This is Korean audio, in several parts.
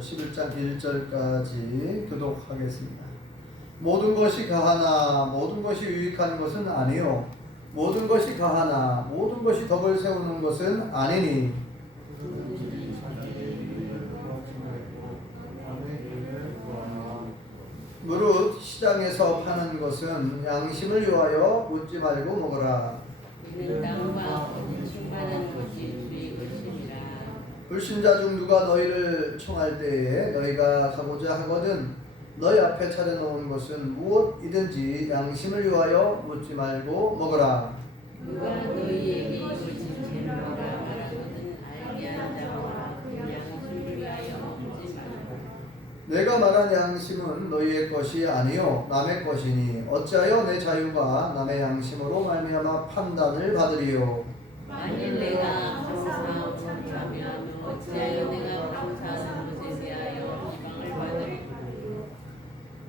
11장 1절까지 교독하겠습니다. 모든 것이 가하나 모든 것이 유익한 것은 아니요 모든 것이 가하나 모든 것이 덕을 세우는 것은 아니니 무릇 시장에서 파는 것은 양심을 위하여 묻지 말고 먹으라. 이는 땅과 거짓 충만한 것이 주의 것이니라. 불신자 중 누가 너희를 청할 때에 너희가 가고자 하거든 너희 앞에 차려놓은 것은 무엇이든지 양심을 위하여 묻지 말고 먹으라. 누가 너희에게 이것이 죄노라 말하거든 알게 한 자와 그 양심을 위하여 묻지 말고. 내가 말한 양심은 너희의 것이 아니요 남의 것이니 어찌하여 내 자유가 남의 양심으로 말미암아 판단을 받으리요. 만일 내가 감사하고 참하면 어찌하여 내가 감사하는 것에 대하여 비방을 받으리고.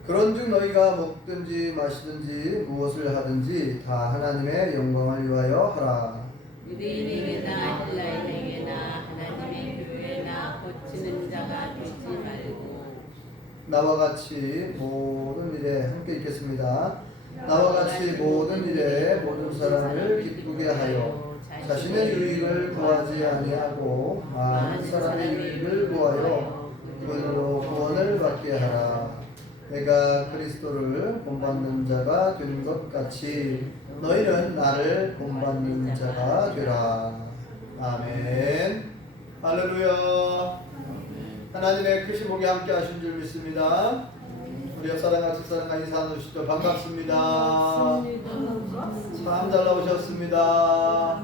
그런즉 너희가 먹든지 마시든지 무엇을 하든지 다 하나님의 영광을 위하여 하라. 유대인에게나 헬라인에게나 하나님의 교회나 거치는 자가 되지 말고. 나와 같이 모든 일에 함께 읽겠습니다. 나와 같이 모든 일에 모든 사람을 기쁘게 하여 자신의 유익을 구하지 아니하고 많은 사람의 유익을 구하여 그들로 구원을 받게 하라. 내가 그리스도를 본받는 자가 된 것 같이 너희는 나를 본받는 자가 되라. 아멘. 할렐루야. 하나님의 크신 복이 함께 하신 줄 믿습니다. 우리 옆사람과 뒷사람과 인사 나누시죠. 반갑습니다. 참 잘 나오셨습니다.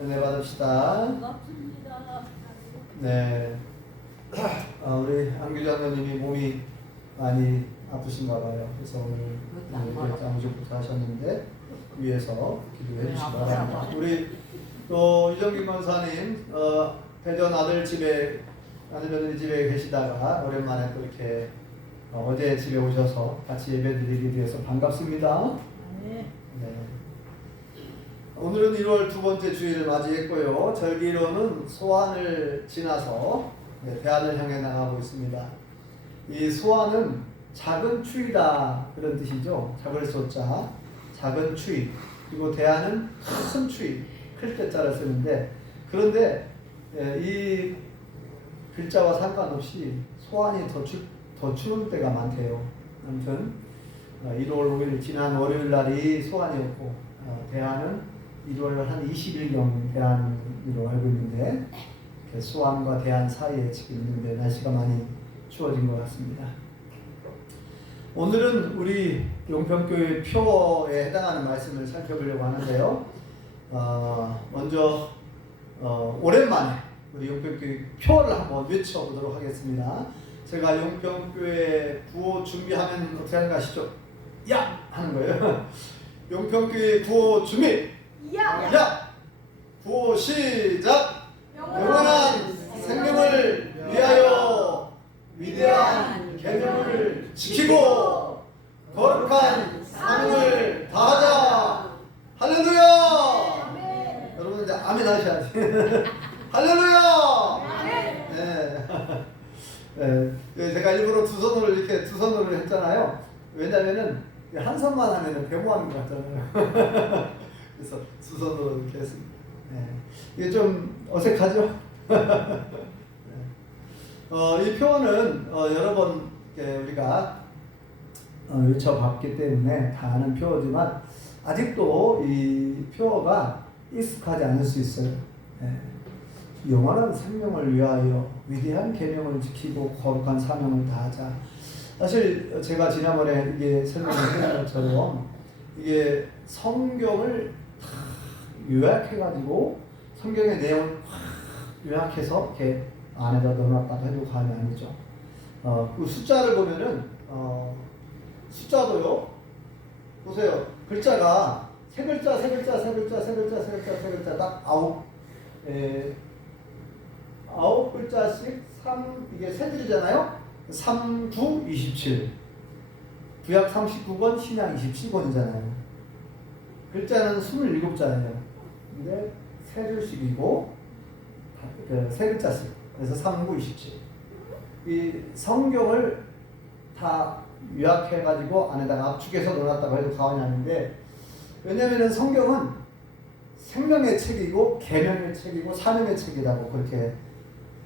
은혜 받읍시다. 네. 우리 안규 장로님이 몸이 많이 아프신가 봐요. 그래서 오늘 장주부터 하셨는데 위에서 기도해 주시기 바랍니다. 우리 또 유정길 권사님 대전 아들 집에 아들 며느리 집에 계시다가 오랜만에 또 이렇게 어제 집에 오셔서 같이 예배드리기 위해서 반갑습니다. 네. 오늘은 1월 두 번째 주일을 맞이했고요. 절기로는 소환을 지나서 대안을 향해 나가고 있습니다. 이 소환은 작은 추위다 그런 뜻이죠. 작을 소자, 작은 추위. 그리고 대안은 큰 추위, 클 때자를 쓰는데 그런데 이 글자와 상관없이 소환이 더 추운 때가 많대요. 아무튼 1월 5일 지난 월요일 날이 소환이었고 대안은 1월 한 20일경 대안으로 알고 있는데 소환과 대안 사이에 지금 있는데 날씨가 많이 추워진 것 같습니다. 오늘은 우리 용평교회 표어에 해당하는 말씀을 살펴보려고 하는데요. 먼저 오랜만에 우리 용평교회 표어를 한번 외쳐보도록 하겠습니다. 제가 용평교회 구호 준비하면 어떻게 하는 거 아시죠? 야! 하는 거예요. 용평교회 구호 준비! 야! 야! 구호 시작! 영원한 생명을 위하여 위대한 계명을 지키고 거룩한 삶을 다하자. 할렐루야. 네. 여러분 이제 아멘 하셔야지. 할렐루야. 네. 제가 일부러 두 손으로 했잖아요. 왜냐면은 한 손만 하면은 배모하는 것 같잖아요. 그래서 두 손으로 이렇게 했습니다. 네. 이게 좀 어색하죠? 이 표현은 여러 번 우리가 외쳐봤기 때문에 다 아는 표어지만 아직도 이 표어가 익숙하지 않을 수 있어요. 영원한 생명을 위하여 위대한 계명을 지키고 거룩한 사명을 다하자. 사실 제가 지난번에 이게 설명드린 것처럼 이게 성경을 다 요약해가지고 성경의 내용을 요약해서 이렇게 안에다 넣어놨다고 해도 과언이 아니죠. 그 숫자를 보면은 숫자도요. 보세요. 글자가 세 글자 딱 아홉 글자씩 이게 세 줄이잖아요. 3, 9, 27. 구약 39권, 신약 27권이잖아요. 글자는 27자예요. 근데 세 줄씩이고 세 글자씩. 그래서 3, 9, 27. 이 성경을 다 요약해가지고 안에다가 압축해서 넣어놨다고 해도 과언이 아닌데, 왜냐면은 성경은 생명의 책이고 계명의 책이고 사명의 책이라고 그렇게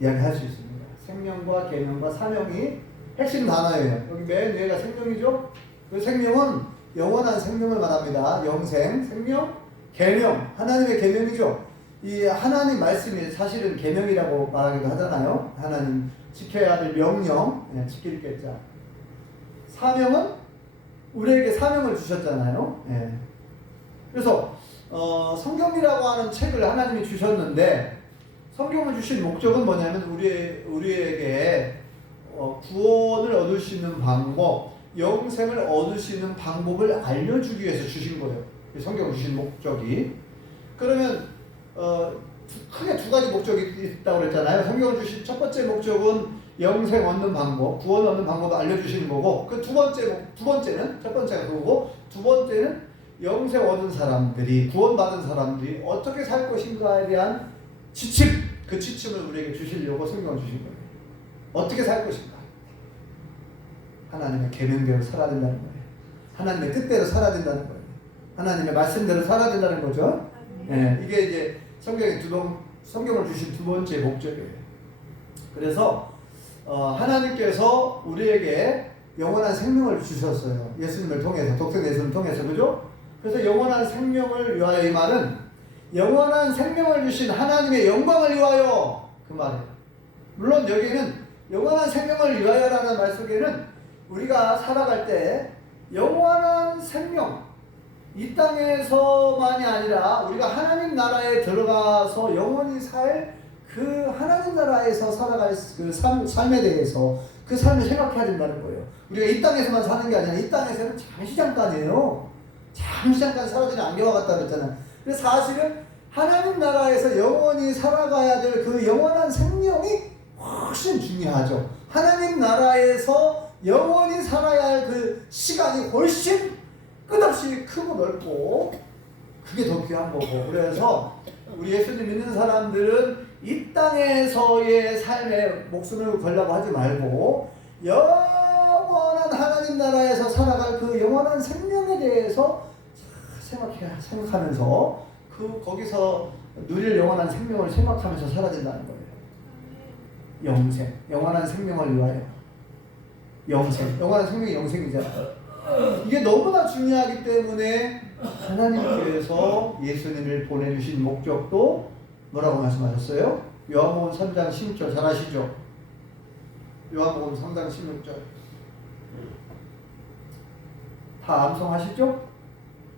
이야기할 수 있습니다. 생명과 계명과 사명이 핵심 단어예요. 여기 맨 위에가 생명이죠. 그 생명은 영원한 생명을 말합니다. 영생, 생명, 계명, 하나님의 계명이죠. 이 하나님 말씀이 사실은 계명이라고 말하기도 하잖아요. 하나님 지켜야 될 명령, 지킬 게자. 사명은 우리에게 사명을 주셨잖아요. 예. 그래서 성경이라고 하는 책을 하나님이 주셨는데, 성경을 주신 목적은 뭐냐면 우리에게 구원을 얻을 수 있는 방법, 영생을 얻을 수 있는 방법을 알려주기 위해서 주신 거예요. 성경을 주신 목적이. 그러면 크게 두 가지 목적이 있다고 그랬잖아요. 성경을 주신 첫 번째 목적은 영생 얻는 방법, 구원 얻는 방법을 알려주시는 거고, 그 두 번째는, 첫 번째가 그거고, 두 번째는 영생 얻은 사람들이, 구원받은 사람들이 어떻게 살 것인가에 대한 지침, 그 지침을 우리에게 주시려고 성경을 주신 거예요. 어떻게 살 것인가? 하나님의 계명대로 살아야 된다는 거예요. 하나님의 뜻대로 살아야 된다는 거예요. 하나님의 말씀대로 살아야 된다는 거죠. 이게 이제 성경을 주신 두 번째 목적이에요. 그래서 하나님께서 우리에게 영원한 생명을 주셨어요. 예수님을 통해서, 독생 예수님을 통해서, 그죠? 그래서 영원한 생명을 위하여, 이 말은 영원한 생명을 주신 하나님의 영광을 위하여, 그 말이에요. 물론 여기는 영원한 생명을 위하여라는 말 속에는 우리가 살아갈 때 영원한 생명, 이 땅에서만이 아니라 우리가 하나님 나라에 들어가서 영원히 살 그 하나님 나라에서 살아갈 그 삶에 대해서, 그 삶을 생각해야 된다는 거예요. 우리가 이 땅에서만 사는 게 아니라 이 땅에서는 잠시 잠깐이에요. 잠시 잠깐 사라지는 안개와 같다 그랬잖아요. 그래서 사실은 하나님 나라에서 영원히 살아가야 될 그 영원한 생명이 훨씬 중요하죠. 하나님 나라에서 영원히 살아야 할 그 시간이 훨씬 끝없이 크고 넓고, 그게 더 귀한 거고. 그래서 우리 예수님 믿는 사람들은 이 땅에서의 삶에 목숨을 걸려고 하지 말고 영원한 하나님 나라에서 살아갈 그 영원한 생명에 대해서 생각하면서 거기서 누릴 영원한 생명을 생각하면서 살아야 된다는 거예요. 영생, 영원한 생명을 위하여. 영생, 영원한 생명이 영생이잖아요. 이게 너무나 중요하기 때문에 하나님께서 예수님을 보내주신 목적도 뭐라고 말씀하셨어요? 요한복음 3장 16절 잘 아시죠? 요한복음 3장 16절 다 암송하시죠?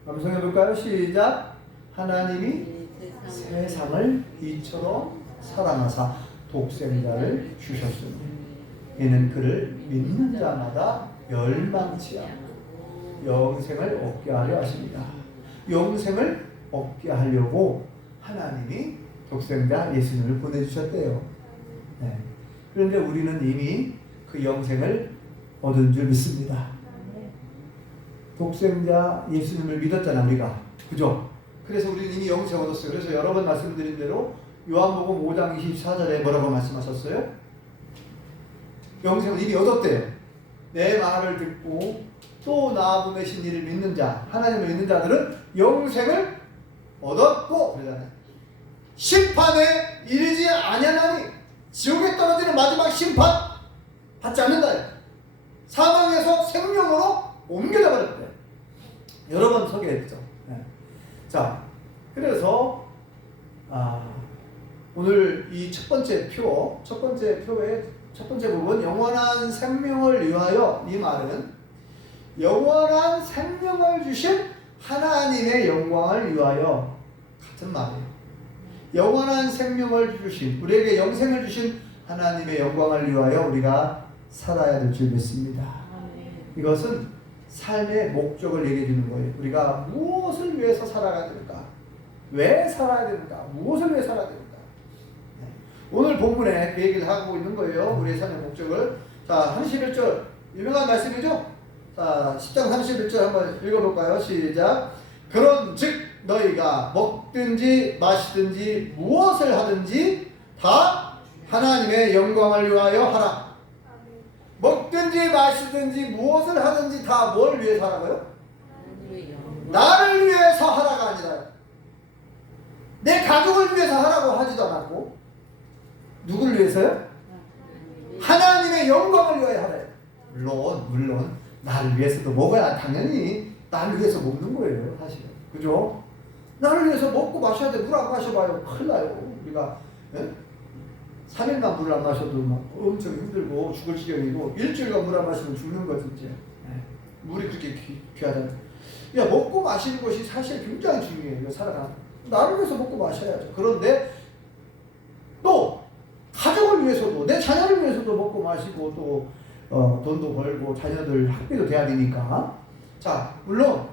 암송해볼까요? 시작. 하나님이 세상을 이처럼 사랑하사 독생자를 주셨으니 이는 그를 믿는 자마다 멸망치 않고 영생을 얻게 하려 하십니다. 영생을 얻게 하려고 하나님이 독생자 예수님을 보내주셨대요. 네. 그런데 우리는 이미 그 영생을 얻은 줄 믿습니다. 독생자 예수님을 믿었잖아, 우리가. 그죠? 그래서 우리는 이미 영생 얻었어요. 그래서 여러 번 말씀드린 대로 요한복음 5장 24절에 뭐라고 말씀하셨어요? 영생을 이미 얻었대요. 내 말을 듣고 또 나 보내신 이를 믿는 자, 하나님을 믿는 자들은 영생을 얻었고, 그러잖아요. 심판에 이르지 아니하나니, 지옥에 떨어지는 마지막 심판 받지 않는다. 사망에서 생명으로 옮겨져 버렸대. 여러 번 소개했죠. 네. 자, 그래서 오늘 이 첫 번째 표의 첫 번째 부분, 영원한 생명을 위하여, 이 말은 영원한 생명을 주신 하나님의 영광을 위하여 같은 말이에요. 영원한 생명을 주신, 우리에게 영생을 주신 하나님의 영광을 위하여 우리가 살아야 될 줄 믿습니다. 이것은 삶의 목적을 얘기해 주는 거예요. 우리가 무엇을 위해서 살아가야 될까? 왜 살아야 될까? 무엇을 위해 살아야 될까? 오늘 본문에 그 얘기를 하고 있는 거예요. 우리의 삶의 목적을. 자, 31절 유명한 말씀이죠? 자, 10장 31절 한번 읽어볼까요? 시작. 그런 즉 너희가 먹든지 마시든지 무엇을 하든지 다 하나님의 영광을 위하여 하라. 먹든지 마시든지 무엇을 하든지 다 뭘 위해서 하라고요? 하나님의 영광. 나를 위해서 하라가 아니라 내 가족을 위해서 하라고 하지도 않았고 누구를 위해서요? 하나님의 영광을 위하여 하래요. 물론 나를 위해서도 먹어야 당연히 나를 위해서 먹는 거예요 사실은. 그죠? 나를 위해서 먹고 마셔야 돼. 물 안 마셔봐요 큰일 나요. 우리가 3일만 물을 안 마셔도 막 엄청 힘들고 죽을 지경이고 일주일간 물 안 마시면 죽는 거지 이제. 물이 그렇게 귀하잖아요. 야, 먹고 마시는 것이 사실 굉장히 중요해요. 살아가는. 나를 위해서 먹고 마셔야죠. 그런데 또 가족을 위해서도 내 자녀를 위해서도 먹고 마시고 또 돈도 벌고 자녀들 학비도 돼야 되니까. 자, 물론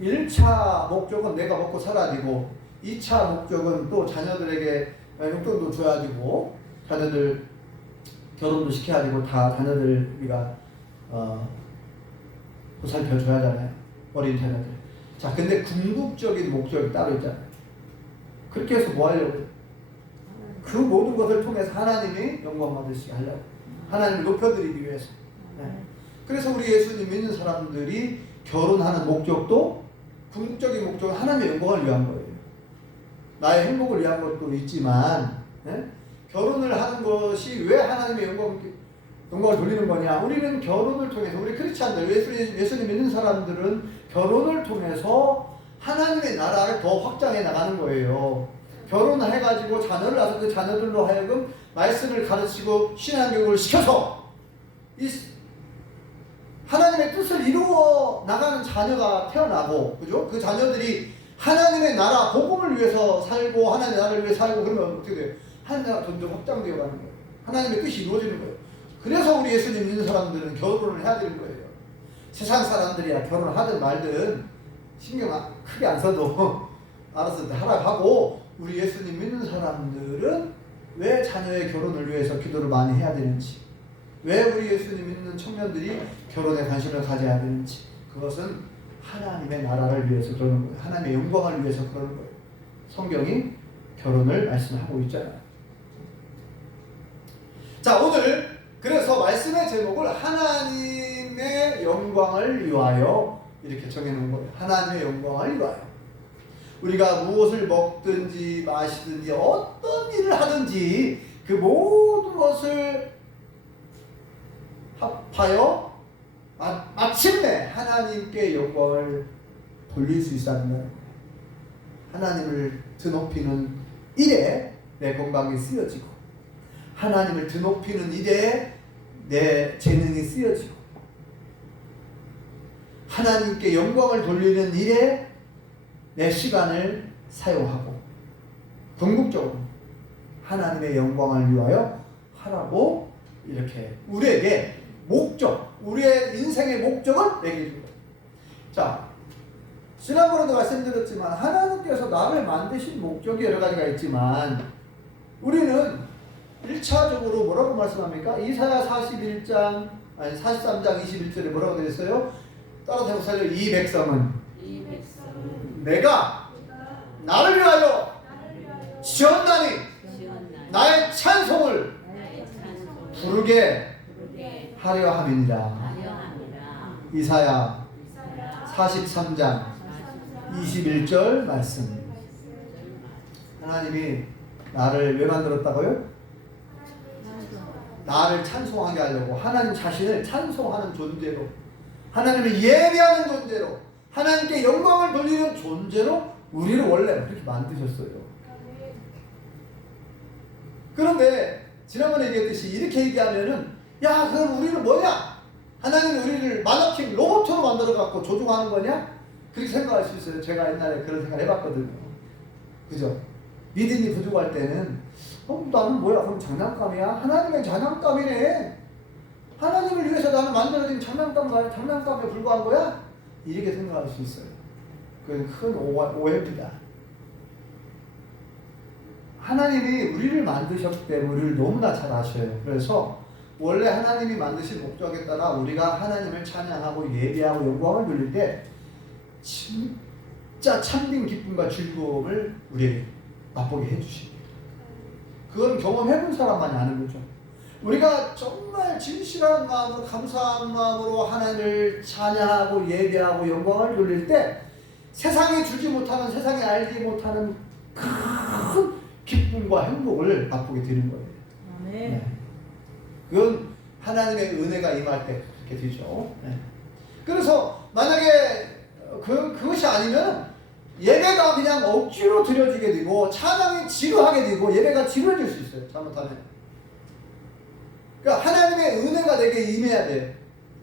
1차 목적은 내가 먹고 살아야 되고 2차 목적은 또 자녀들에게 용돈도 줘야 되고 자녀들 결혼도 시켜야 되고 다 자녀들 우리가 보살펴줘야 하잖아요. 어린 자녀들. 자, 근데 궁극적인 목적이 따로 있잖아요. 그렇게 해서 뭐 하려고? 그 모든 것을 통해서 하나님이 영광 받으시게 하려고. 하나님을 높여드리기 위해서. 네. 그래서 우리 예수님 믿는 사람들이 결혼하는 목적도 궁극적인 목적은 하나님의 영광을 위한 거예요. 나의 행복을 위한 것도 있지만 결혼을 하는 것이 왜 하나님의 영광을 돌리는 거냐? 우리는 결혼을 통해서 우리 크리스찬들 예수님 믿는 사람들은 결혼을 통해서 하나님의 나라를 더 확장해 나가는 거예요. 결혼해가지고 자녀를 낳아서 그 자녀들로 하여금 말씀을 가르치고 신앙교육을 시켜서 이 하나님의 뜻을 이루어 나가는 자녀가 태어나고, 그죠? 그 자녀들이 하나님의 나라, 복음을 위해서 살고, 하나님의 나라를 위해서 살고, 그러면 어떻게 돼요? 하나님의 나라가 점점 확장되어 가는 거예요. 하나님의 뜻이 이루어지는 거예요. 그래서 우리 예수님 믿는 사람들은 결혼을 해야 되는 거예요. 세상 사람들이야 결혼을 하든 말든 신경 크게 안 써도 알아서 하라 하고, 우리 예수님 믿는 사람들은 왜 자녀의 결혼을 위해서 기도를 많이 해야 되는지, 왜 우리 예수님 믿는 청년들이 결혼에 관심을 가져야 되는지, 그것은 하나님의 나라를 위해서 그러는 거예요. 하나님의 영광을 위해서 그러는 거예요. 성경이 결혼을 말씀하고 있잖아요. 자, 오늘 그래서 말씀의 제목을 하나님의 영광을 위하여 이렇게 정해놓은 거예요. 하나님의 영광을 위하여. 우리가 무엇을 먹든지 마시든지 어떤 일을 하든지 그 모든 것을 합하여 마침내 하나님께 영광을 돌릴 수 있어야 한다는 거예요. 하나님을 드높이는 일에 내 건강이 쓰여지고, 하나님을 드높이는 일에 내 재능이 쓰여지고, 하나님께 영광을 돌리는 일에 내 시간을 사용하고, 궁극적으로 하나님의 영광을 위하여 하라고 이렇게 우리에게 목적, 우리의 인생의 목적을 얘기해 준 거예요. 자, 지난번에도 말씀드렸지만 하나님께서 나를 만드신 목적이 여러 가지가 있지만 우리는 1차적으로 뭐라고 말씀합니까? 이사야 43장 21절에 뭐라고 되어 있어요? 따라서 해보세요. 이 백성은 내가 나를 위하여 지었나니 나의 찬송을 부르게 하려 함이니라. 이사야 43장 21절 말씀. 하나님이 나를 왜 만들었다고요? 나를 찬송하게 하려고, 하나님 자신을 찬송하는 존재로, 하나님을 예배하는 존재로, 하나님께 영광을 돌리는 존재로 우리를 원래 그렇게 만드셨어요. 그런데 지난번에 얘기했듯이 이렇게 얘기하면은, 야, 그럼 우리는 뭐냐? 하나님이 우리를 마너킹 로봇으로 만들어갖고 조종하는 거냐? 그렇게 생각할 수 있어요. 제가 옛날에 그런 생각을 해봤거든요. 그죠? 믿음이 부족할 때는 나는 뭐야? 그럼 장난감이야? 하나님의 장난감이네. 하나님을 위해서 나는 만들어진 장난감에 불과한 거야? 이렇게 생각할 수 있어요. 그건 큰 오해입니다. 하나님이 우리를 만드셨기 때문에 우리를 너무나 잘 아셔요. 그래서 원래 하나님이 만드신 목적에 따라 우리가 하나님을 찬양하고 예배하고 영광을 돌릴 때 진짜 참된 기쁨과 즐거움을 우리에게 맛보게 해주십니다. 그건 경험해본 사람만이 아는 거죠. 우리가 정말 진실한 마음으로 감사한 마음으로 하나님을 찬양하고 예배하고 영광을 돌릴 때 세상이 주지 못하는 세상이 알지 못하는 큰 기쁨과 행복을 맛보게 되는 거예요. 네. 그건 하나님의 은혜가 임할 때 그렇게 되죠. 네. 그래서 만약에 그것이 아니면 예배가 그냥 억지로 드려지게 되고 찬양이 지루하게 되고 예배가 지루해질 수 있어요. 잘못하면. 그러니까 하나님의 은혜가 내게 임해야 돼.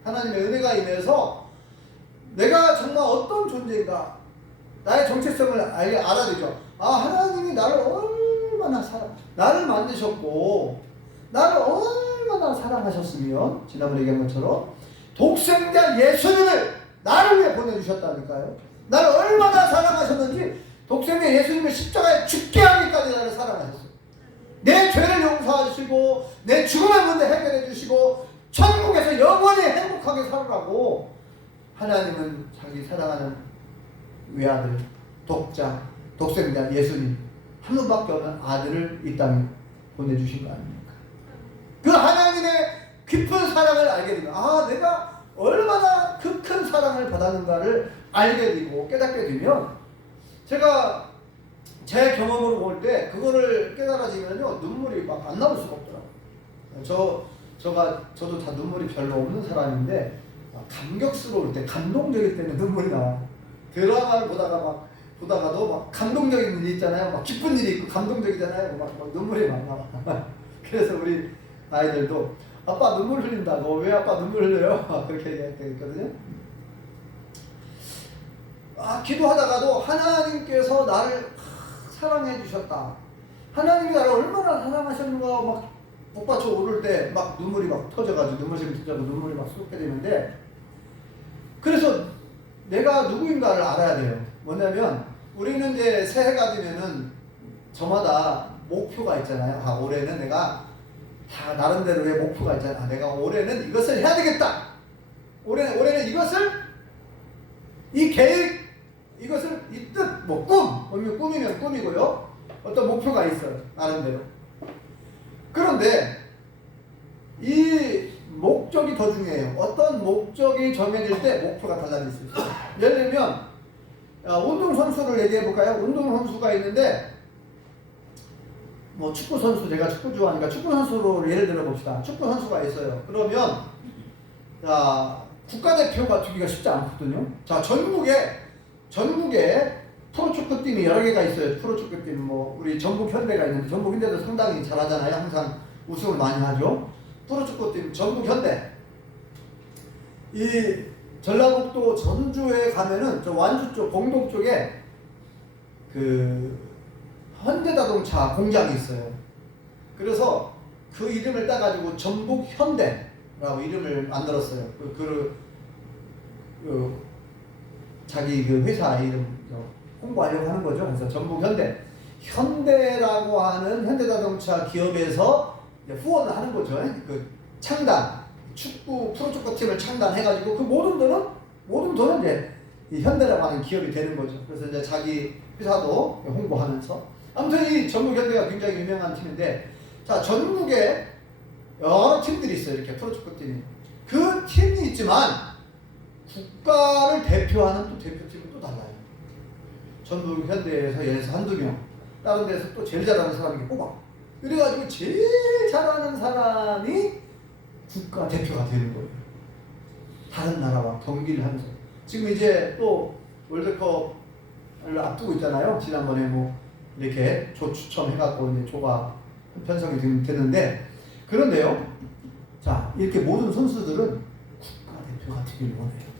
하나님의 은혜가 임해서 내가 정말 어떤 존재인가 나의 정체성을 알아들죠. 아, 하나님이 나를 얼마나 나를 만드셨고 나를 얼마나 사랑하셨으면 지난번에 얘기한 것처럼 독생자 예수님을 나를 위해 보내주셨다니까요. 나를 얼마나 사랑하셨는지 독생자 예수님을 십자가에 죽게 하기까지 나를 사랑하셨어요. 내 죄를 용서하시고 내 죽음의 문제 해결해 주시고 천국에서 영원히 행복하게 살으라고 하나님은 자기 사랑하는 외아들 독생자 예수님 한 분밖에 없는 아들을 이 땅에 보내주신 거 아닙니까? 그 하나님의 깊은 사랑을 알게 되면 아, 내가 얼마나 그 큰 사랑을 받았는가를 알게 되고 깨닫게 되면 제가 제 경험으로 볼 때 그거를 깨달아지면요 눈물이 막 안 나올 수가 없더라고요. 저도 다 눈물이 별로 없는 사람인데 감격스러울 때 감동적일 때는 눈물이 나와요. 드라마를 보다가도 막 감동적인 일이 있잖아요. 막 기쁜 일이 있고 감동적이잖아요. 막 눈물이 막 나와. 그래서 우리 아이들도 아빠 눈물 흘린다고. 왜 아빠 눈물 흘려요? 그렇게 얘기할 때 있거든요. 기도하다가도 하나님께서 나를 사랑해 주셨다. 하나님이 나를 얼마나 사랑하셨는가 막 복받쳐 오를 때 막 눈물이 막 터져가지고 눈물샘이 터져서 눈물이 막 쏟게 되는데 그래서 내가 누구인가를 알아야 돼요. 뭐냐면 우리는 이제 새해가 되면은 저마다 목표가 있잖아요. 올해는 내가 다 나름대로의 목표가 있잖아. 내가 올해는 이것을 해야 되겠다. 올해는 이것을 이 계획 이것을 이 뜻 뭐 꿈이면 꿈이고요. 어떤 목표가 있어요. 나름대로. 그런데 이 목적이 더 중요해요. 어떤 목적이 정해질 때 목표가 달라질 수 있어요. 예를 들면 운동선수를 얘기해 볼까요? 운동선수가 있는데 뭐 축구선수, 제가 축구 좋아하니까 축구선수로 예를 들어 봅시다. 축구선수가 있어요. 그러면 국가대표가 되기가 쉽지 않거든요. 자, 전국에 프로축구팀이 여러 개가 있어요. 프로축구팀 뭐 우리 전북현대가 있는데 전북현대도 상당히 잘하잖아요. 항상 우승을 많이 하죠. 프로축구팀 전북현대. 이 전라북도 전주에 가면은 저 완주 쪽 공동 쪽에 그 현대자동차 공장이 있어요. 그래서 그 이름을 따가지고 전북현대라고 이름을 만들었어요. 자기 그 회사 이름 홍보하려고 하는 거죠. 그래서 전북현대. 현대라고 하는 현대자동차 기업에서 후원을 하는 거죠. 그 창단, 축구 프로축구 팀을 창단해가지고 그 모든 돈은 이제 이 현대라고 하는 기업이 되는 거죠. 그래서 이제 자기 회사도 홍보하면서 아무튼 이 전북현대가 굉장히 유명한 팀인데 자, 전국에 여러 팀들이 있어요. 이렇게 프로축구 팀이. 그 팀이 있지만 국가를 대표하는 또 대표팀은 또 달라요. 전북현대에서 예를 들어서 한두 명, 다른 데서 또 제일 잘하는 사람이 뽑아. 그래가지고 제일 잘하는 사람이 국가 대표가 되는 거예요. 다른 나라와 경기를 하면서. 지금 이제 또 월드컵을 앞두고 있잖아요. 지난번에 뭐 이렇게 조 추첨해갖고 이제 조가 편성이 됐는데 그런데요. 자, 이렇게 모든 선수들은 국가 대표가 되길 원해요.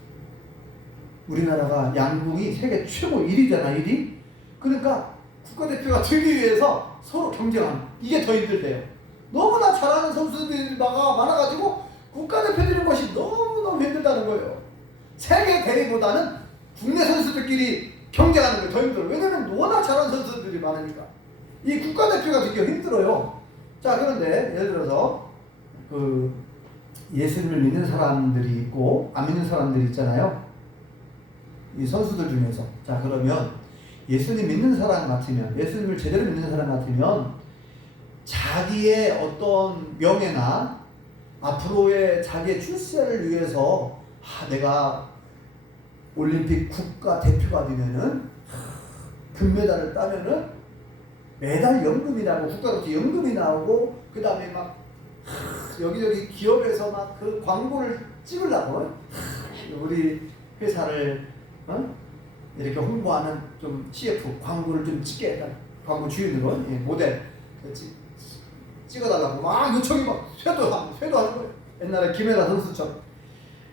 우리나라가 양궁이 세계 최고 1위잖아, 1위. 그러니까 국가대표가 되기 위해서 서로 경쟁하는 이게 더 힘들대요. 너무나 잘하는 선수들이 많아가지고 국가대표 되는 것이 너무너무 힘들다는 거예요. 세계 대회보다는 국내 선수들끼리 경쟁하는 게 더 힘들어요. 왜냐면 워낙 잘하는 선수들이 많으니까. 이 국가대표가 되기가 힘들어요. 자, 그런데 예를 들어서 그 예수님을 믿는 사람들이 있고 안 믿는 사람들이 있잖아요. 이 선수들 중에서. 자, 그러면 예수님 믿는 사람 같으면, 예수님을 제대로 믿는 사람 같으면 자기의 어떤 명예나 앞으로의 자기의 출세를 위해서 내가 올림픽 국가 대표가 되면은 금메달을 따면은 매달 연금이 나오고 국가로부터 연금이 나오고 그 다음에 막 여기저기 기업에서 막 그 광고를 찍으려고 우리 회사를 이렇게 홍보하는 좀 CF 광고를 좀 찍게 해달라. 광고 주인으로 모델 찍어달라고 막 요청이 막 쇄도하는 거예요. 옛날에 김연아 선수처럼.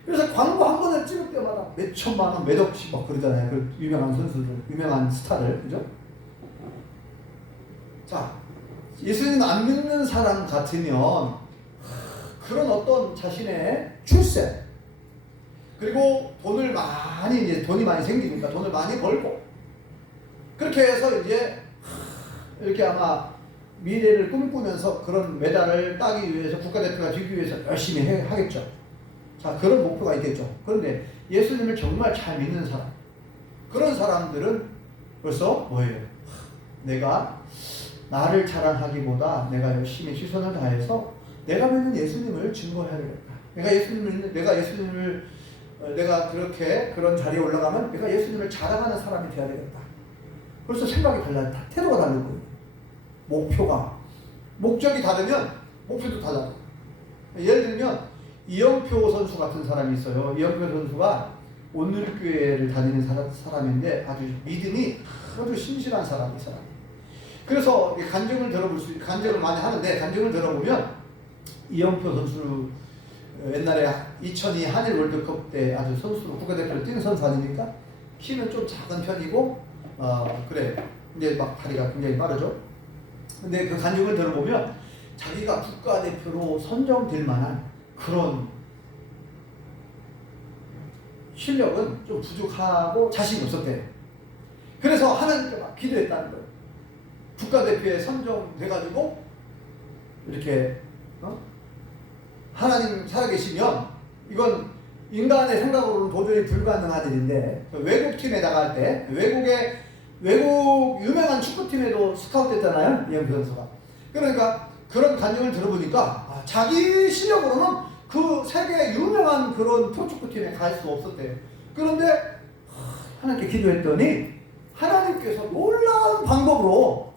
그래서 광고 한 번을 찍을 때마다 몇 천만 원, 몇 억씩 막 그러잖아요. 그 유명한 선수들, 유명한 스타들, 그죠? 자, 예수님 안 믿는 사람 같으면 그런 어떤 자신의 출세, 그리고 돈이 많이 생기니까 돈을 많이 벌고, 그렇게 해서 이제 이렇게 아마 미래를 꿈꾸면서 그런 메달을 따기 위해서 국가대표가 되기 위해서 열심히 하겠죠. 자, 그런 목표가 있겠죠. 그런데 예수님을 정말 잘 믿는 사람, 그런 사람들은 벌써 뭐예요? 내가 나를 자랑하기보다 내가 열심히 최선을 다해서 내가 믿는 예수님을 증거해야 되겠다. 내가 그렇게 그런 자리에 올라가면 내가 예수님을 자랑하는 사람이 되어야 되겠다. 벌써 생각이 달라졌다. 태도가 다른 거예요. 목적이 다르면 목표도 달라져. 예를 들면 이영표 선수 같은 사람이 있어요. 이영표 선수가 온누리교회를 다니는 사람인데 아주 믿음이 아주 신실한 사람. 그래서 간증을 많이 하는데, 간증을 들어보면 이영표 선수 옛날에 2002 한일 월드컵 때 아주 선수로 국가대표로 뛰는 선수 아닙니까? 키는 좀 작은 편이고 근데 막 다리가 굉장히 빠르죠. 근데 그 간증을 들어보면 자기가 국가대표로 선정될 만한 그런 실력은 좀 부족하고 자신이 없었대요. 그래서 하나님께 막 기도했다는 거예요. 국가대표에 선정돼가지고 이렇게 하나님 살아계시면 이건 인간의 생각으로는 도저히 불가능한 일인데, 외국팀에 나갈 때 외국 유명한 축구팀에도 스카우트 됐잖아요, 이영표 선수가. 그러니까 그런 간증을 들어보니까 자기 실력으로는 그 세계 유명한 그런 프로축구팀에 갈 수 없었대요. 그런데 하나님께 기도했더니 하나님께서 놀라운 방법으로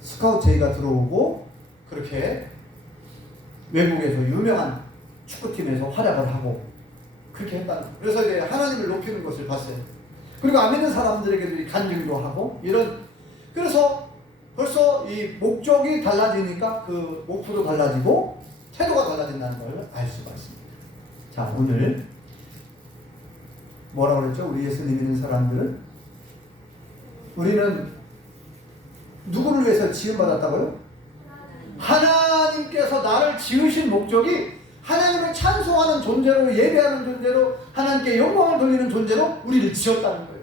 스카우트 제의가 들어오고 그렇게 외국에서 유명한 축구팀에서 활약을 하고 그렇게 했다는 거예요. 그래서 이제 하나님을 높이는 것을 봤어요. 그리고 안 믿는 사람들에게도 간증도 하고 그래서 벌써 이 목적이 달라지니까 그 목표도 달라지고 태도가 달라진다는 걸 알 수가 있습니다. 자, 오늘 뭐라고 그랬죠? 우리 예수님 믿는 사람들은 우리는 누구를 위해서 지음받았다고요? 하나님께서 나를 지으신 목적이 하나님을 찬송하는 존재로, 예배하는 존재로, 하나님께 영광을 돌리는 존재로 우리를 지었다는 거예요.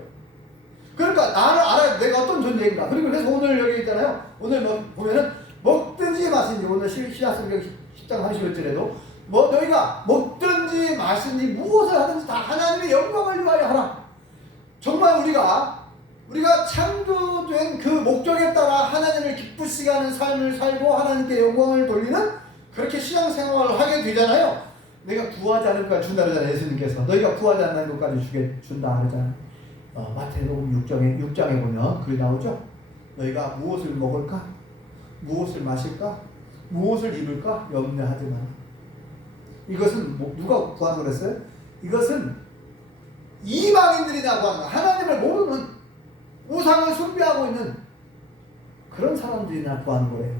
그러니까 나를 알아야 내가 어떤 존재인가. 그리고 그래서 오늘 여기 있잖아요. 오늘 보면은 먹든지 마시든지, 오늘 신약성경 10장 31절에도 너희가 먹든지 마시든지 무엇을 하든지 다 하나님의 영광을 위하여 하라. 정말 우리가 창조된 그 목적에 따라 하나님을 기쁘시게 하는 삶을 살고 하나님께 영광을 돌리는 그렇게 신앙생활을 하게 되잖아요. 내가 구하지 않을 것까지 준다 그러잖아요. 예수님께서 너희가 구하지 않는 것까지 준다 그러잖아요. 마태복음 6장에 보면 그게 나오죠. 너희가 무엇을 먹을까? 무엇을 마실까? 무엇을 입을까? 염려하지 마라. 이것은 누가 구하는 거랬어요? 이것은 이방인들이나 구하는 거야. 하나님을 모르는, 우상을 숭배하고 있는 그런 사람들이나 구하는 거예요.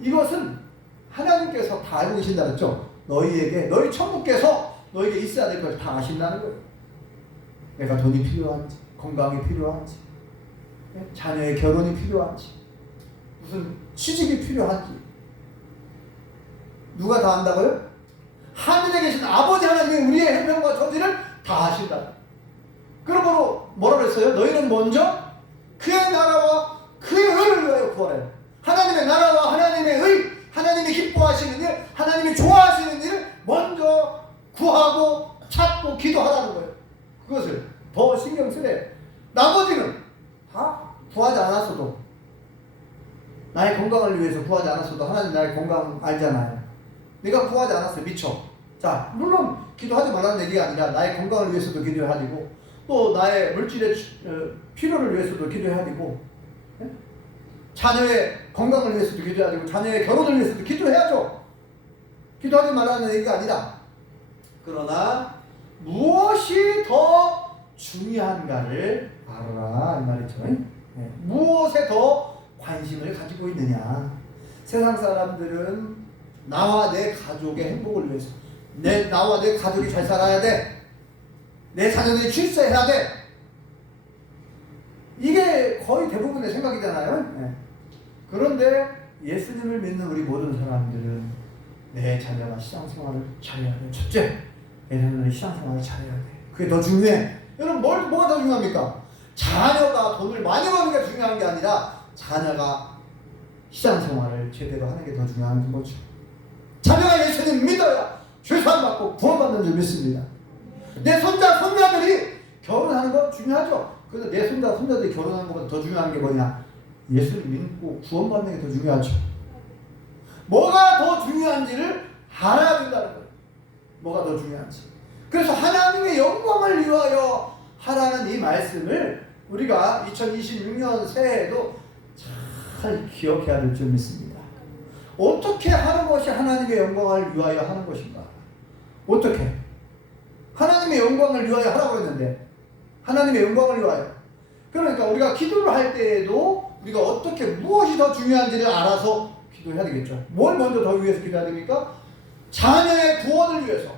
이것은 하나님께서 다 알고 계신다 그랬죠. 너희 천국께서 너에게 있어야 될 것을 다 아신다는 거예요. 내가 돈이 필요한지, 건강이 필요한지, 자녀의 결혼이 필요한지, 무슨 취직이 필요한지 누가 다 안다고요? 하늘에 계신 아버지 하나님이 우리의 형편과 처지를 다 아신다. 그러므로 뭐라고 했어요? 너희는 먼저 그의 나라와 그의 의를 위하여 구하라. 하나님의 나라와 하나님의 의, 하나님이 기뻐하시는 일, 하나님이 좋아하시는 일을 먼저 구하고 찾고 기도하라는 거예요. 그것을 더 신경 쓰래. 나머지는 다 구하지 않았어도 나의 건강을 위해서 구하지 않았어도 하나님 나의 건강 알잖아요. 내가 구하지 않았어요. 미처. 자, 물론 기도하지 말라는 얘기가 아니라 나의 건강을 위해서도 기도해야 되고 또 나의 물질의 필요를 위해서도 기도해야 되고 예? 자녀의 건강을 위해서도 기도해야 되고 자녀의 결혼을 위해서도 기도해야죠. 기도하지 말라는 얘기가 아니라 그러나 무엇이 더 중요한가를 알아라 이 말이죠. 예. 무엇에 더 관심을 가지고 있느냐. 세상 사람들은 나와 내 가족의 행복을 위해서 나와 내 가족이 잘 살아야 돼. 내 자녀들이 출세해야 돼. 이게 거의 대부분의 생각이잖아요. 네. 그런데 예수님을 믿는 우리 모든 사람들은 내 자녀가 신앙생활을 잘해야 돼. 첫째, 내 자녀는 신앙생활을 잘해야 돼. 그게 더 중요해. 여러분 뭐가 더 중요합니까? 자녀가 돈을 많이 버는 게 중요한 게 아니라 자녀가 신앙생활을 제대로 하는 게 더 중요한 거죠. 자녀가 예수님 믿어야 죄사함 받고 구원받는 줄 믿습니다. 내 손자, 손자들이 결혼하는 건 중요하죠. 그래서 내 손자, 손자들이 결혼하는 것보다 더 중요한 게 뭐냐? 예수를 믿고 구원받는 게 더 중요하죠. 뭐가 더 중요한지를 알아야 된다는 거예요. 뭐가 더 중요한지. 그래서 하나님의 영광을 위하여 하라는 이 말씀을 우리가 2026년 새해에도 잘 기억해야 될 줄 믿습니다. 어떻게 하는 것이 하나님의 영광을 위하여 하는 것인가? 어떻게? 하나님의 영광을 위하여 하라고 했는데 하나님의 영광을 위하여 그러니까 우리가 기도를 할 때에도 우리가 어떻게 무엇이 더 중요한지를 알아서 기도해야 되겠죠. 뭘 먼저 더 위해서 기도해야 됩니까? 자녀의 구원을 위해서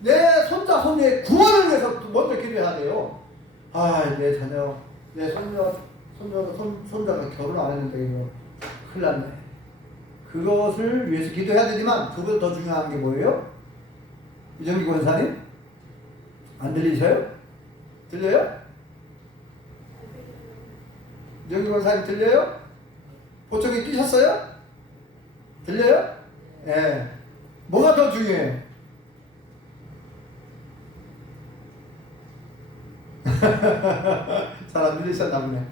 내 손자 손녀의 구원을 위해서 먼저 기도해야 돼요. 내 자녀 내 손자가 결혼 안 했는데 이거 큰일 났네. 그것을 위해서 기도해야 되지만 그보다 더 중요한 게 뭐예요? 이정기 권사님? 안 들리세요? 들려요? 이정기 권사님 들려요? 보청기 끼셨어요? 들려요? 예. 네. 뭐가 더 중요해? 잘 안 들리셨나 보네.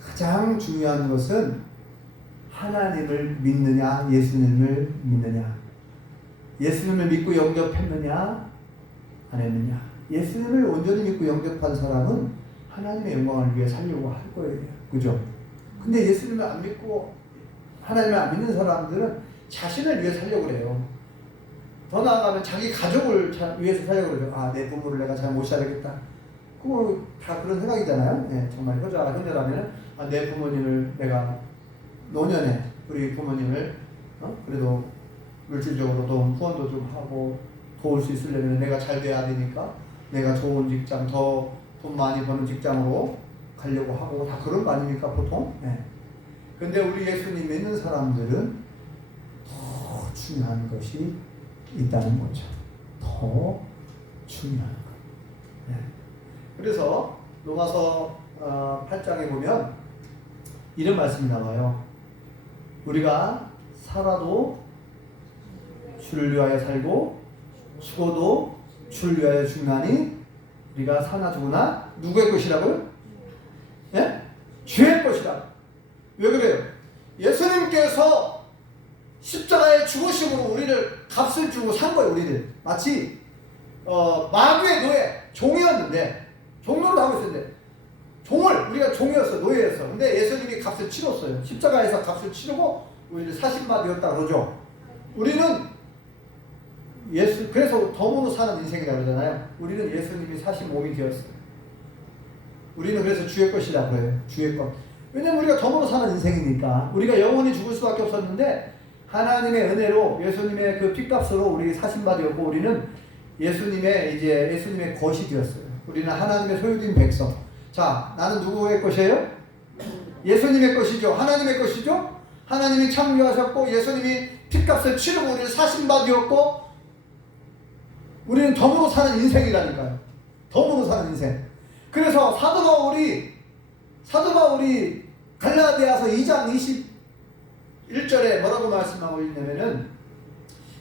가장 중요한 것은 하나님을 믿느냐, 예수님을 믿느냐. 예수님을 믿고 영접했느냐, 안 했느냐. 예수님을 온전히 믿고 영접한 사람은 하나님의 영광을 위해 살려고 할 거예요. 그죠? 근데 예수님을 안 믿고 하나님을 안 믿는 사람들은 자신을 위해 살려고 그래요. 더 나아가면 자기 가족을 위해서 살려고 그래요. 내 부모를 내가 잘 모셔야 되겠다. 그거 다 그런 생각이잖아요. 네, 정말 현재라면 내 부모님을 내가 노년에 우리 부모님을 그래도 물질적으로도 후원도 좀 하고 도울 수 있으려면 내가 잘 돼야 되니까 내가 좋은 직장 더 돈 많이 버는 직장으로 가려고 하고 다 그런 거 아닙니까 보통? 네. 근데 우리 예수님 믿는 사람들은 더 중요한 것이 있다는 거죠. 더 중요한 것. 네. 그래서 로마서 8장에 보면 이런 말씀이 나와요. 우리가 살아도 주를 위하여 살고 죽어도 주를 위하여 죽나니 우리가 사나 죽으나 누구의 것이라고요? 예? 주의 것이라. 왜 그래요? 예수님께서 십자가의 죽으심으로 우리를 값을 주고 산 거예요. 우리를 마치 마귀의 노예 종이었는데 종로를 하고 있었는데 종을 우리가 종이었어 노예였어. 근데 예수님이 값을 치렀어요. 십자가에서 값을 치르고 우리를 사신바 되었다 그러죠. 우리는 그래서 덤으로 사는 인생이라고 그러잖아요. 우리는 예수님이 사신 몸이 되었어요. 우리는 그래서 주의 것이라고 해요. 주의 것. 왜냐면 우리가 덤으로 사는 인생이니까 우리가 영원히 죽을 수밖에 없었는데 하나님의 은혜로 예수님의 그 핏값으로 우리 사신바 되었고 우리는 예수님의 것이 되었어요. 우리는 하나님의 소유된 백성. 자, 나는 누구의 것이에요? 예수님의 것이죠. 하나님의 것이죠. 하나님이 창조하셨고 예수님이 핏값을 치르고 우리를 사신바 되었고 우리는 덤으로 사는 인생이라니까요. 덤으로 사는 인생. 그래서 사도 바울이 갈라디아서 2장 21절에 뭐라고 말씀하고 있냐면은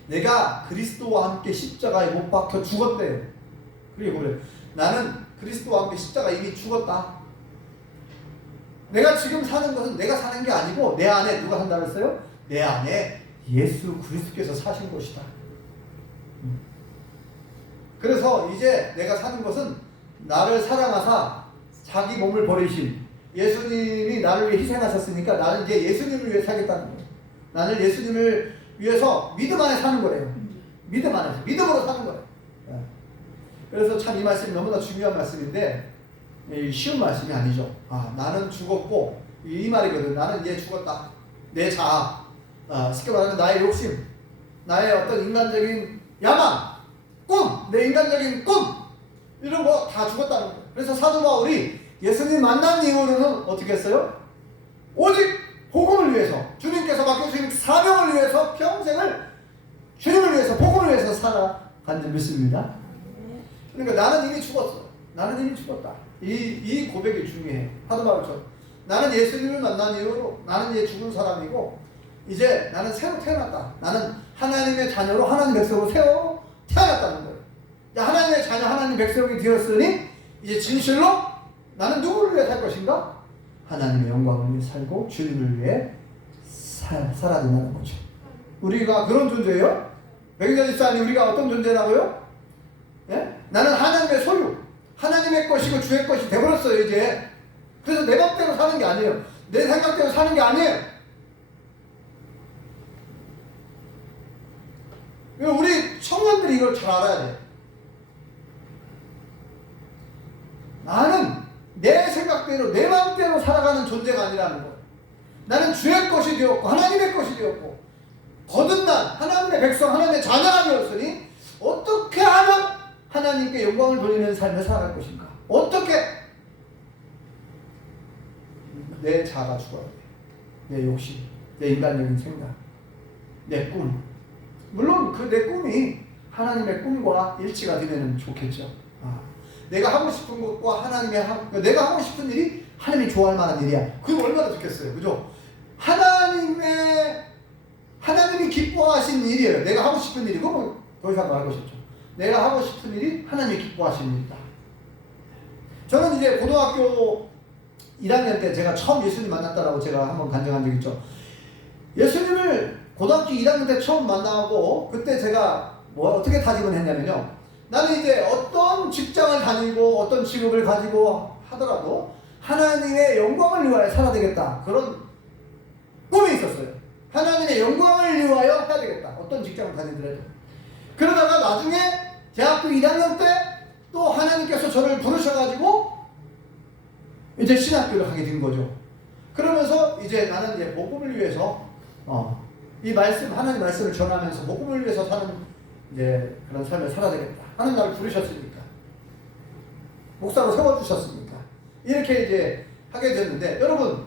내가 그리스도와 함께 십자가에 못 박혀 죽었대요. 그리고 그래. 나는 그리스도와 함께 십자가 이미 죽었다. 내가 지금 사는 것은 내가 사는 게 아니고 내 안에 누가 산다 그랬어요? 내 안에 예수 그리스도께서 사신 것이다. 그래서 이제 내가 사는 것은 나를 사랑하사 자기 몸을 버리신 예수님이 나를 위해 희생하셨으니까 나는 이제 예수님을 위해 살겠다는 거예요. 나는 예수님을 위해서 믿음 안에 사는 거예요. 믿음 안에서 믿음으로 사는 거예요. 그래서 참 이 말씀이 너무나 중요한 말씀인데 쉬운 말씀이 아니죠. 나는 죽었고 이 말이거든. 나는 이제 죽었다. 내 자아, 쉽게 말하면 나의 욕심, 나의 어떤 인간적인 야망, 꿈, 내 인간적인 꿈 이런 거 다 죽었다는 거예요. 그래서 사도 바울이 예수님 만난 이후로는 어떻게 했어요? 오직 복음을 위해서, 주님께서 맡겨주신 사명을 위해서 평생을 주님을 위해서, 복음을 위해서 살아간 줄 믿습니다. 그러니까 나는 이미 죽었어. 나는 이미 죽었다. 이 고백이 중요해. 사도 바울처럼 나는 예수님을 만난 이후로 나는 이제 죽은 사람이고 이제 나는 새로 태어났다. 나는 하나님의 자녀로 하나님의 백성으로 새로 태어났다는 거예요. 하나님의 자녀, 하나님의 백성이 되었으니 이제 진실로 나는 누구를 위해 살 것인가? 하나님의 영광을 위해 살고 주님을 위해 살아야 된다는 거죠. 우리가 그런 존재예요? 백인자 집사님, 우리가 어떤 존재라고요? 예? 나는 하나님의 소유, 하나님의 것이고 주의 것이 되버렸어요 이제. 그래서 내 맘대로 사는 게 아니에요. 내 생각대로 사는 게 아니에요. 우리 청년들이 이걸 잘 알아야 돼. 나는 내 생각대로 내 마음대로 살아가는 존재가 아니라는 거예요. 나는 주의 것이 되었고 하나님의 것이 되었고 거듭난 하나님의 백성, 하나님의 자녀가 되었으니 어떻게 하면 하나님께 영광을 돌리는 삶을 살아갈 것인가? 어떻게? 내 자아가 죽어야 돼. 내 욕심, 내 인간적인 생각, 내 꿈. 물론 그 내 꿈이 하나님의 꿈과 일치가 되면 좋겠죠. 내가 하고 싶은 것과 내가 하고 싶은 일이 하나님이 좋아할 만한 일이야. 그거 얼마나 좋겠어요. 그죠? 하나님이 기뻐하신 일이에요. 내가 하고 싶은 일이. 그거 더 이상 말할 것이 없죠. 내가 하고 싶은 일이 하나님이 기뻐하시는 일이다. 저는 이제 고등학교 1학년 때 제가 처음 예수님 만났다라고 제가 한번 간증한 적 있죠. 예수님을 고등학교 1학년 때 처음 만나고 그때 제가 어떻게 다짐을 했냐면요. 나는 이제 어떤 직장을 다니고 어떤 직업을 가지고 하더라도 하나님의 영광을 위하여 살아야 되겠다. 그런 꿈이 있었어요. 하나님의 영광을 위하여 해야 되겠다. 어떤 직장을 다니더라도. 그러다가 나중에 대학교 1학년 때 또 하나님께서 저를 부르셔가지고 이제 신학교를 가게 된 거죠. 그러면서 이제 나는 이제 복음을 위해서 이 말씀, 하나님 말씀을 전하면서 복음을 위해서 사는 이제 그런 삶을 살아야 되겠다. 하나님 나를 부르셨으니까. 목사로 세워주셨으니까. 이렇게 이제 하게 됐는데, 여러분,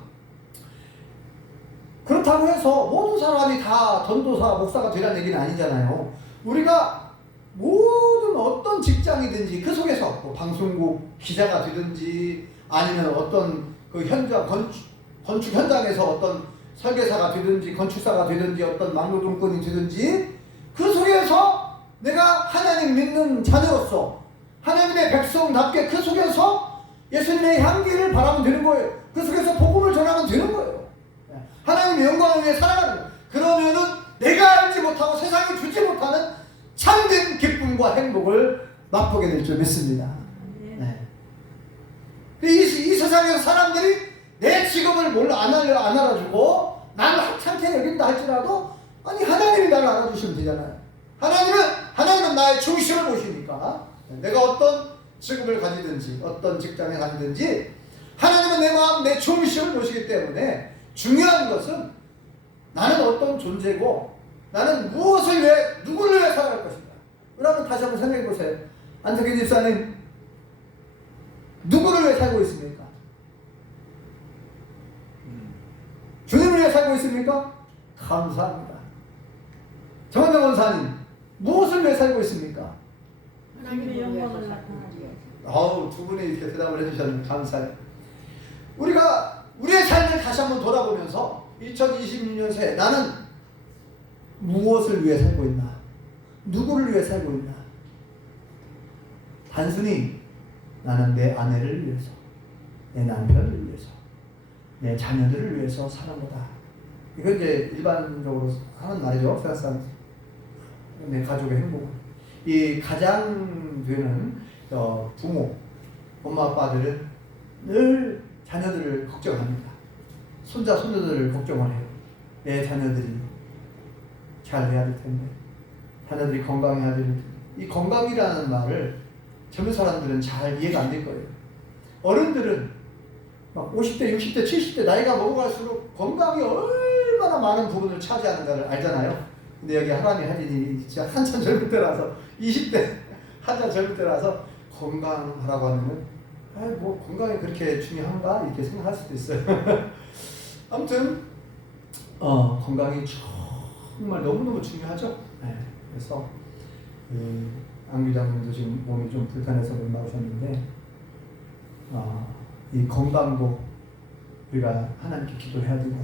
그렇다고 해서 모든 사람이 다 전도사, 목사가 되라는 얘기는 아니잖아요. 우리가 모든 어떤 직장이든지 그 속에서 뭐 방송국 기자가 되든지 아니면 어떤 그 현장, 건축 현장에서 어떤 설계사가 되든지 건축사가 되든지 어떤 막노동꾼이 되든지 그 속에서 내가 하나님 믿는 자녀로서 하나님의 백성답게 그 속에서 예수님의 향기를 바라면 되는 거예요. 그 속에서 복음을 전하면 되는 거예요. 하나님의 영광을 위해 살아가는 거예요. 그러면은 내가 알지 못하고 세상이 주지 못하는 참된 기쁨과 행복을 맛보게 될 줄 믿습니다. 네. 이 세상에서 사람들이 내 직업을 안 알아주고 나를 하찮게 여긴다 할지라도 아니 하나님이 나를 알아주시면 되잖아요. 하나님은 나의 중심을 보시니까 내가 어떤 직업을 가지든지 어떤 직장에 가지든지 하나님은 내 마음, 내 중심을 보시기 때문에 중요한 것은 나는 어떤 존재고 나는 무엇을 위해 누구를 위해 살아갈 것인가. 여러분 다시 한번 생각해 보세요. 안석희 집사님 누구를 위해 살고 있습니까? 주님을 위해 살고 있습니까? 감사합니다. 정한정 원사님 무엇을 위해 살고 있습니까? 하나님의 영광을 나타나죠. 두 분이 이렇게 대답을 해주셨는데 감사해요. 우리가 우리의 삶을 다시 한번 돌아보면서 2026년 새해 나는 무엇을 위해 살고 있나? 누구를 위해 살고 있나? 단순히 나는 내 아내를 위해서, 내 남편을 위해서, 내 자녀들을 위해서 사는 거다. 이건 이제 일반적으로 하는 말이죠. 세상 내 가족의 행복. 이 가장 되는 부모, 엄마 아빠들은 늘 자녀들을 걱정합니다. 손자 손녀들을 걱정을 해요. 내 자녀들이 잘 돼야 될 텐데, 자녀들이 건강해야 될 텐데. 이 건강이라는 말을 젊은 사람들은 잘 이해가 안 될 거예요. 어른들은 막 50대, 60대, 70대 나이가 먹어갈수록 건강이 얼마나 많은 부분을 차지하는가를 알잖아요. 근데 여기 하나님 하진이 진짜 한참 젊을 때라서 20대 한참 젊을 때라서 건강하라고 하면은 뭐 건강이 그렇게 중요한가 이렇게 생각할 수도 있어요. 아무튼 건강이 정말 너무너무 중요하죠. 네. 그래서 안 부장님도 지금 몸이 좀 불편해서 못 나오셨는데 이 건강도 우리가 하나님께 기도해야 되고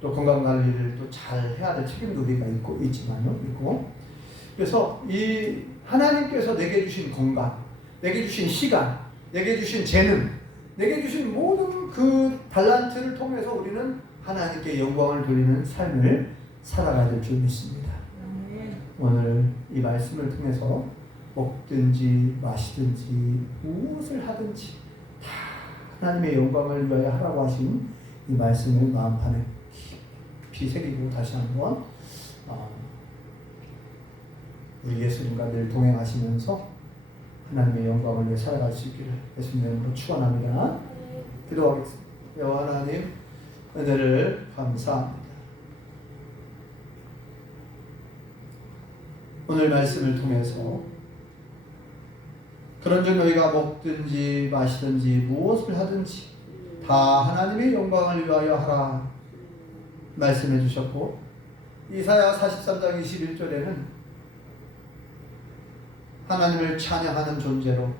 또 건강 관리를 또 잘 해야 될 책임도 우리가 있고 그래서 이 하나님께서 내게 주신 건강, 내게 주신 시간, 내게 주신 재능, 내게 주신 모든 그 달란트를 통해서 우리는 하나님께 영광을 돌리는 삶을 살아가야 될 줄 믿습니다. 오늘 이 말씀을 통해서 먹든지 마시든지 무엇을 하든지 다 하나님의 영광을 위하여 하라고 하신 이 말씀을 마음판에 깊이 새기고 다시 한번 우리 예수님과 늘 동행하시면서 하나님의 영광을 위해 살아갈 수 있기를 예수님의 이름으로 축원합니다. 기도하겠습니다. 여호와 하나님, 은혜를 감사합니다. 오늘 말씀을 통해서 그런즉 너희가 먹든지 마시든지 무엇을 하든지 다 하나님의 영광을 위하여 하라 말씀해 주셨고, 이사야 43장 21절에는 하나님을 찬양하는 존재로,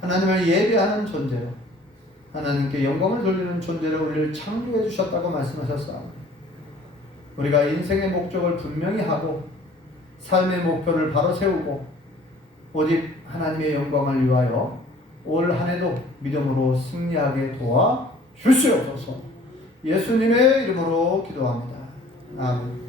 하나님을 예배하는 존재로, 하나님께 영광을 돌리는 존재로 우리를 창조해 주셨다고 말씀하셨사옵니다. 우리가 인생의 목적을 분명히 하고 삶의 목표를 바로 세우고 오직 하나님의 영광을 위하여 올 한 해도 믿음으로 승리하게 도와 주시옵소서. 예수님의 이름으로 기도합니다. 아멘.